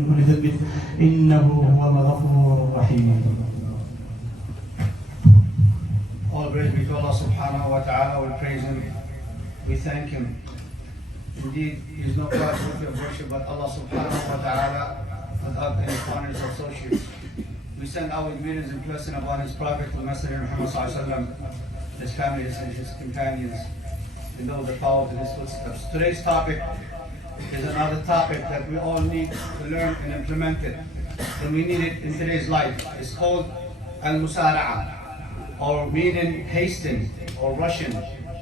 من كل ذنب إنه هو الغفور الرحيم. All praise be to Allah subhanahu wa ta'ala. We praise Him. We thank Him. Indeed, He is no God worthy of worship but Allah subhanahu wa ta'ala without any partners or associates. We send our greetings and blessing upon His Prophet, the Messenger Muhammad sallallahu alaihi wasallam, his family, his companions, and those that follow in his footsteps. Today's topic is another topic that we all need to learn and implement it. And we need it in today's life. It's called al-musara'a, or meaning hasten, or rushing,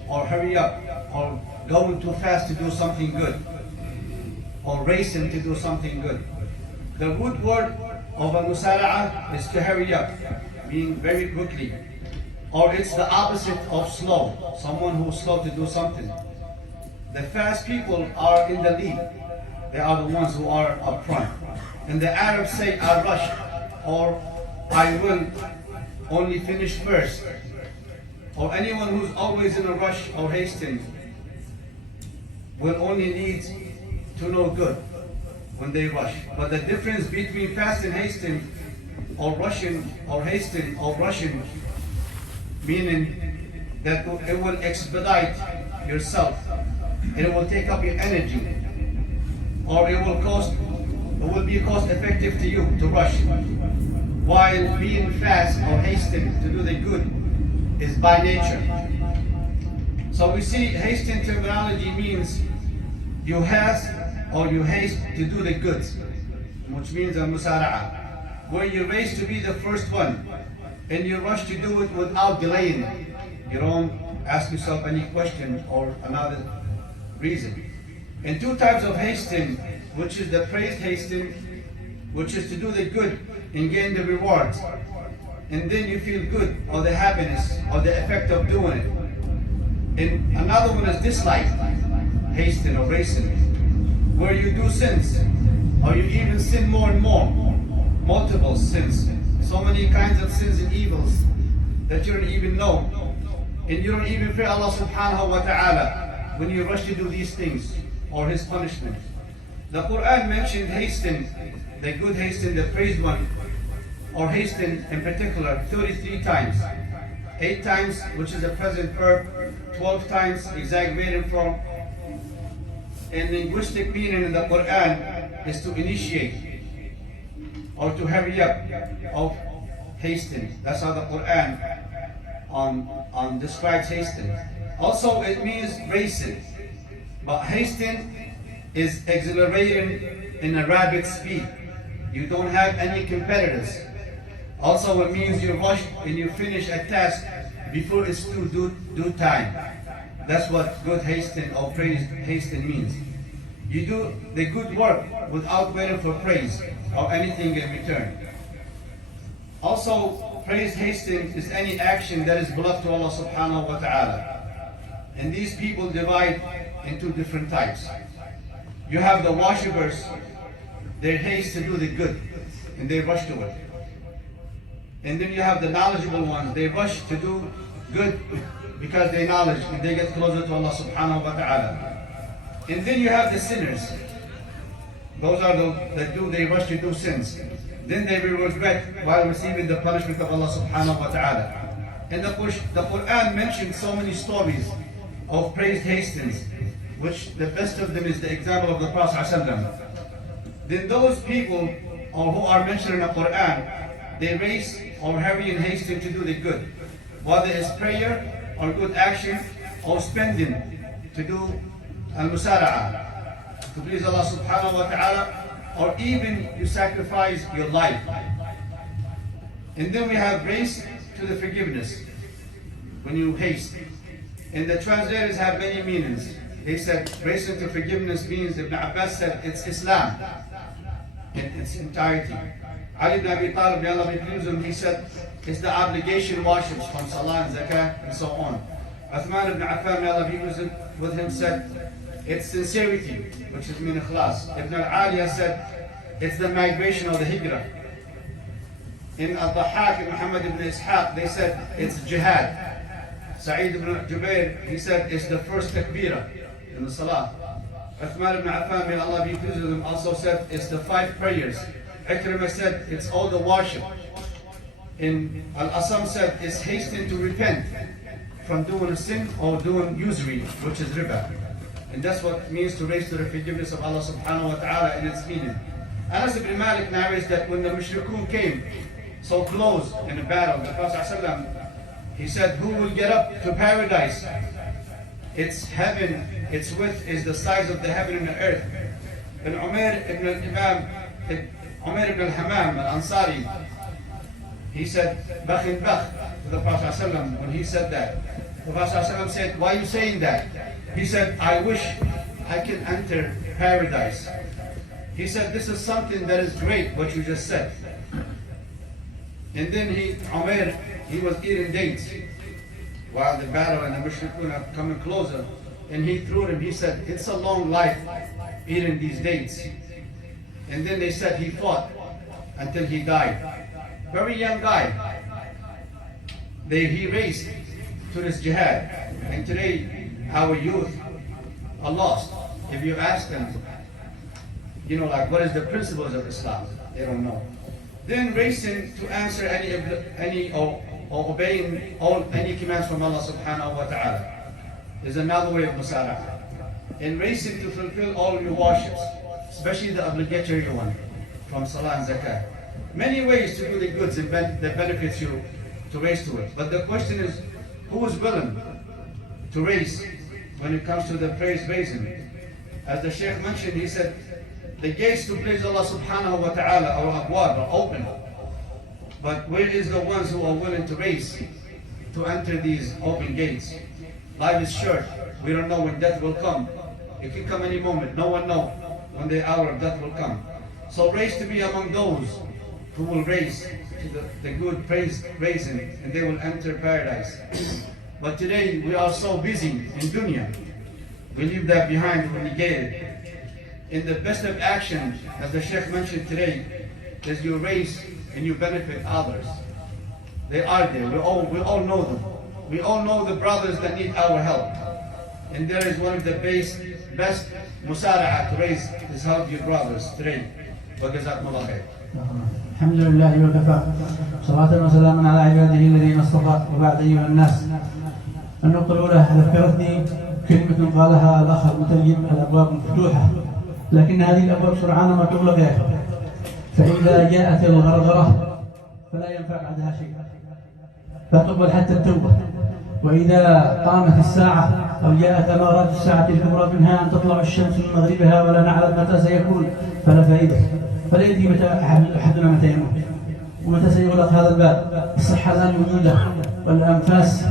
or hurry up, or going too fast to do something good, or racing to do something good. The root word of al-musara'a is to hurry up, meaning very quickly. Or it's the opposite of slow, someone who's slow to do something. The fast people are in the lead. They are the ones who are up front. And the Arabs say, I rush, or I will only finish first. Or anyone who's always in a rush or hasten will only lead to no good when they rush. But the difference between fast and hasten, or rushing, or hasten, or rushing, meaning that it will expedite yourself, and it will take up your energy, or it will be cost effective to you to rush. While being fast or hasten to do the good is by nature. So we see hasten terminology means you haste or you haste to do the good, which means al-musara'a, where you race to be the first one, and you rush to do it without delaying it. You don't ask yourself any question or another reason. And two types of hasten, which is the praised hasten, which is to do the good and gain the rewards. And then you feel good, or the happiness, or the effect of doing it. And another one is dislike, hasten or racing, where you do sins, or you even sin more and more, multiple sins. So many kinds of sins and evils that you don't even know. And you don't even fear Allah subhanahu wa ta'ala when you rush to do these things, or His punishment. The Quran mentioned hasten, the good hasten, the praised one, or hasten in particular, 33 times. 8 times, which is the present verb, 12 times exaggerated form. And linguistic meaning in the Quran is to initiate, or to hurry up, of hasten. That's how the Quran describes hasten. Also, it means racing. But hasten is exhilarating in a rapid speed. You don't have any competitors. Also, it means you rush and you finish a task before it's due time. That's what good hasten or praised hasten means. You do the good work without waiting for praise or anything in return. Also, praised hasten is any action that is beloved to Allah subhanahu wa ta'ala. And these people divide into different types. You have the worshippers, they haste to do the good and they rush to it. And then you have the knowledgeable ones, they rush to do good because they knowledge and they get closer to Allah subhanahu wa ta'ala. And then you have the sinners. Those are they rush to do sins. Then they will regret while receiving the punishment of Allah subhanahu wa ta'ala. And the Quran mentioned so many stories of praised hastens, which the best of them is the example of the Prophet ﷺ. Then those people who are mentioned in the Quran, they race or hurry and hasten to do the good, whether it's prayer or good action or spending to do al-musara'a, to please Allah subhanahu wa ta'ala, or even you sacrifice your life. And then we have race to the forgiveness, when you haste. And the translators have many meanings. They said race into forgiveness means, Ibn Abbas said, it's Islam in its entirety. Ali ibn Abi Talib, may Allah be pleased with him, he said, it's the obligation worships from Salah and Zakah and so on. Uthman ibn Affan, may Allah be pleased with him, said, it's sincerity, which is min ikhlas. Ibn al-Aliyah said, it's the migration of the hijrah. In al-Dhahhak and Muhammad ibn Ishaq, they said, it's jihad. Sa'id ibn Jubair, he said, it's the first takbirah in the Salah. Uthman ibn Affan, may Allah be pleased with him, also said it's the 5 prayers. Ikrimah said it's all the worship. In Al-Asam said it's hasten to repent from doing a sin or doing usury, which is riba. And that's what it means to race to the forgiveness of Allah subhanahu wa ta'ala in its meaning. Anas ibn Malik narrates that when the mushrikun came so close in a battle, the Prophet ﷺ, he said, who will get up to paradise? Its heaven, its width is the size of the heaven and the earth. And Umar ibn al-Hamam al-Ansari, he said, Bakhin Bakh, to the Prophet ﷺ, when he said that. The Prophet ﷺ said, why are you saying that? He said, I wish I can enter paradise. He said, this is something that is great, what you just said. And then Umar, he was eating dates while the battle and the mushrikun are coming closer. And he threw them, he said, it's a long life eating these dates. And then they said he fought until he died. Very young guy. He raced to this jihad. And today, our youth are lost. If you ask them, like what is the principles of Islam? They don't know. Then racing to answer any or obeying any commands from Allah subhanahu wa ta'ala is another way of musara'ah. And racing to fulfill all your worships, especially the obligatory one from salah and zakah. Many ways to do the goods and that benefits you to race to it. But the question is, who is willing to race when it comes to the praise raising? As the Sheikh mentioned, he said, the gates to please Allah subhanahu wa ta'ala, or abwab, are open. But where is the ones who are willing to race to enter these open gates? Life is short. We don't know when death will come. It can come any moment. No one knows when the hour of death will come. So race to be among those who will race to the good praise raising, and they will enter paradise. But today we are so busy in dunya. We leave that behind, we negate it. And the best of action, as the Sheikh mentioned today, is you raise and you benefit others. They are there. We all know them. We all know the brothers that need our help. And there is one of the best musara'ah to raise is help your brothers today. وجزاكم الله خير. الحمد لله وكفى صلاة وسلاما على عباده الذين اصطفى وبعد أيها الناس. النقطة الأولى ذكرتني كلمة قالها الأخ المترجم: الأبواب مفتوحة، لكن هذه الأبواب سرعان ما تغلق يا أخي. فإذا جاءت الغرغرة فلا ينفع بعدها شيء، لا تقبل حتى التوبة. وإذا قامت الساعة أو جاءت أمارات الساعة الكبرى منها أن تطلع الشمس من مغربها ولا نعلم متى سيكون، فلا فائدة. فلا يدري متى أحدنا متى يموت ومتى سيغلق هذا الباب. الصحة الآن موجودة والأنفاس